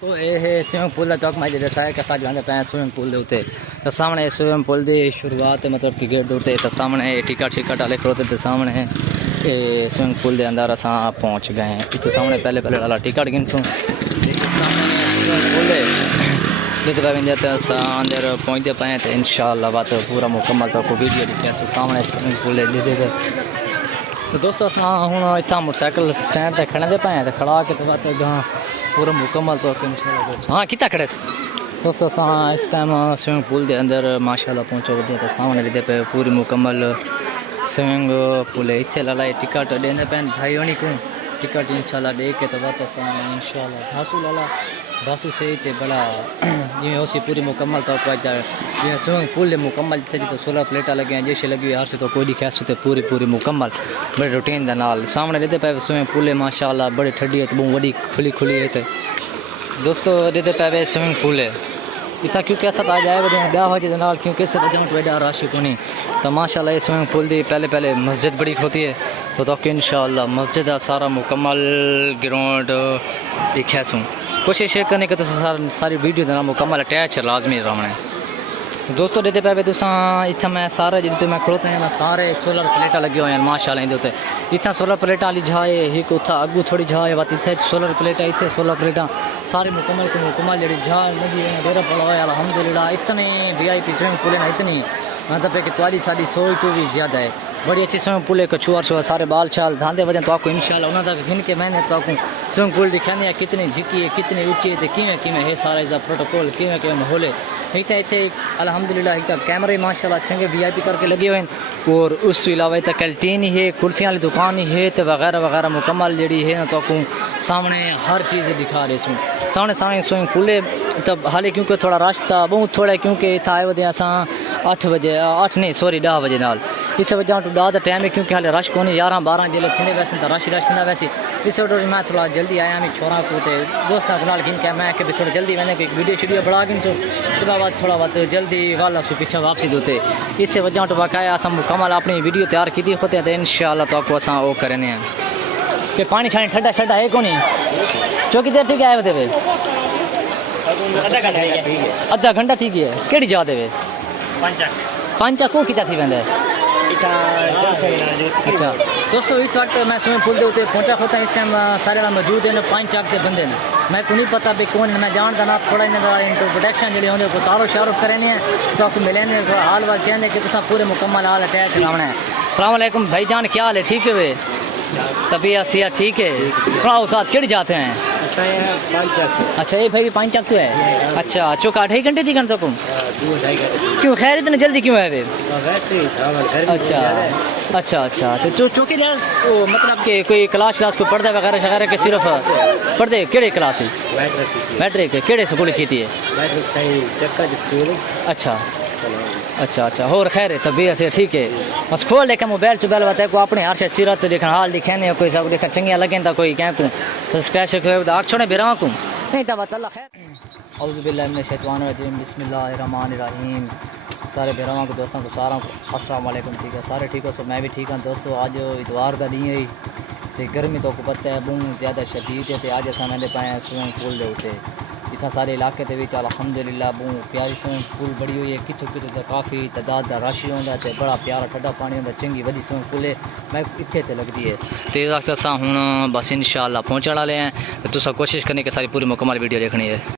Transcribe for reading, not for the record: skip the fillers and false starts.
तो ये swimming pool तक मैं दसाया कि अस जाते पे स्विमिंग पूल के उत्ते तो सामने स्विमिंग पूल की शुरुआत मतलब कि गेट उत्ते तो सामने टिकट शिकट वाले खड़ोते तो सामने स्विमिंग पूल के अंदर अस पहुँच गए हैं। इतने सामने पहले पहले वाला टिकट गिनसूँ सामने स्विमिंग पूल जितने पे तो अस अंदर पहुँचते पे तो इंशाअल्लाह बात पूरा मुकम्मल तो वीडियो दिखे सामने स्विमिंग पूल जिते तो दोस्तों अस हूँ इतना मोटरसाइकिल स्टैंड पर खड़े पे तो खड़ा के तो बात पूरा मुकम्मल तो हाँ कितना खड़े दोस्तों अस इस टाइम स्विमिंग पूल के अंदर माशाल्लाह पहुँचो वे तो सामने रीते पे पूरी मुकम्मल स्विमिंग पूल इतने लाला टिकट देने पे भाई होनी को टिकट इंशाल्लाह दे के तो बात इंशाल्लाह घासू लाला घासू से ही बड़ा जिमें उसी पूरी मुकम्मल तो जिमें स्विमिंग पूल मुकम्मल जितने जितने 16 प्लेटा लगे हैं जैसे लगी हुई हर से तो कोई दिखा सो पूरी पूरी मुकम्मल बड़े रूटीन के नाल सामने रहते पे स्विमिंग पूल माशाल्लाह बड़ी ठंडी है तो बहुत बड़ी खुली खुली है तो दोस्तों रहते पे स्विमिंग पूल है इतना क्योंकि ऐसा आ जाए ब्याह हो जाए क्योंकि इस वजह से एडा रश को नहीं तो माशाल्लाह ये स्विमिंग पूल की पहले पहले मस्जिद बड़ी होती है तो इंशाअल्लाह मस्जिद का सारा मुकम्मल ग्राउंड दिखा सूँ कोशिश ये करने की तो सारी वीडियो देना मुकम्मल अटैच लाजमी रहना दोस्तों देते पे तुसा इतना मैं सारे जितने मैं खड़ोते हैं सारे सोलर प्लेटा लगे हुए हैं माशाल्लाह इनके इतना सोलर प्लेटा वाली जाए एक उतना अगू थोड़ी जाए बात इतने सोलर प्लेटा इतने सोलर प्लेटा सारी मुकम्मल को मुकम्मल जी जाए लगी हुई डेरा पड़ा हुआ अलहमदुलिल्लाह इतने VIP स्विमिंग पूल है इतनी मतलब कि तुम्हारी साड़ी सोच तो भी ज़्यादा है बड़ी अच्छी स्विमिंग पूल है कछुआर छुआ सारे बाल शाल धांधे वजन तो आपको इंशाल्लाह उन्होंने तक गिन के मैंने तो आपको स्विमिंग पूल दिखाने हैं कितनी झिकी है कितनी ऊँची है तो किमें किमें है सारा इसका प्रोटोकॉल किमें किमें माहौल है इतने इतने अलहमदुलिल्लाह एक कैमरे माशाल्लाह चंगे VIP करके लगे हुए हैं और उस तो अलावा तो कैंटीन ही है कुल्फियाँ वाली दुकान ही है तो वगैरह वगैरह मुकम्मल जी है ना तो आपको सामने हर चीज़ दिखा रहे सूँ सामने सामने स्विमिंग पूल है तब हाले क्योंकि थोड़ा रश था बहुत थोड़ा क्योंकि इतना आए वे अस 8 बजे 8 नहीं सॉरी 10 बजे नाल इस वजह तो 10 का टाइम है क्योंकि हाले रश को नहीं 11-12 जिले थी वैसे तो रश थी वैसे इस वजह मैं थोड़ा जल्दी आया मैं छोरा को दोस्तों को गिन के मैं कि थोड़ा जल्दी मैंने एक वीडियो शीडियो बढ़ा गिन सो बाद थोड़ा बहुत जल्दी वाला सो पीछे वापसी होते इस वजह तो बकाया अस मुकम्मल अपनी वीडियो तैयार की होते हैं तो इंशाअल्लाह तो आपको अस वो करें कि पानी छानी ठंडा शड्डा है को नहीं चौकी देर ठीक आए वे आधा घंटा थी गया कि जाते वे पंचा को कितना थी वेंदा अच्छा दोस्तों इस वक्त मैं स्विमिंग पूल के उत्ते पहुंचा होता इस टाइम सारे मौजूद हैं 5 चाक के बंदे मैं को नहीं पता भी कौन मैं जानता ना थोड़ा इन्हें प्रोटेक्शन जी होंगे को तारो शारुख करें तो आपको मिले थोड़ा हाल वाल चाहिए कि तुम पूरे मुकम्मल हाल अटैच रहना है। अस्सलाम वालेकुम भाईजान क्या हाल है ठीक है वे तबीयत सिया ठीक है सुनाओ साथ केड़ी जाते हैं अच्छा ये भाई भी 5 चाक तो है अच्छा चौका 2.5 घंटे थी घंटे तुम क्यों खैर इतने जल्दी क्यों है वे अच्छा अच्छा अच्छा तो चौकी मतलब कि कोई क्लास को पढ़ते वगैरह शगैरह के सिर्फ पढ़ते केड़े क्लास है मैट्रिक केड़े स्कूल की थी अच्छा अच्छा अच्छा होर खैर है तभी ऐसे ठीक है बस खोल लेके मोबाइल चुबाइल बताए को अपने हर से सीरत देखा हाल दिखाने कोई सब देखा चंगिया लगे तो कोई क्या को तो स्क्रैच आग छोड़े बिरा को नहीं तो बता खैर औज़ु बिल्लाहि मिनश शैतानिर रजीम बिस्मिल्लाहिर रहमानिर रहीम सारे बिरावां को दोस्तों को सारा को अस्सलाम वालेकुम ठीक है सारे ठीक हो सो मैं भी ठीक हूँ दोस्तों आज इतवार का दिन है तो गर्मी तो आपको पता है बहुत ज़्यादा शदीद है तो आज अस आने पाए स्विमिंग पूल के उत्ते इतना सारे इलाके के अलहमदुलिल्लाह बहुत प्यारी स्विमिंग पूल बड़ी हुई है कितों कितों तो काफ़ी तादाद का रश होंगे तो बड़ा प्यारा ठंडा पानी होंगे चंगी वही स्विमिंग पूल है मैं इतने लगती है तो इस वक्त अस हूँ बस इंशाअल्लाह पहुँचने वाले हैं तो तुम कोशिश करने की सारी पूरी मुकम्मल वीडियो देखनी है।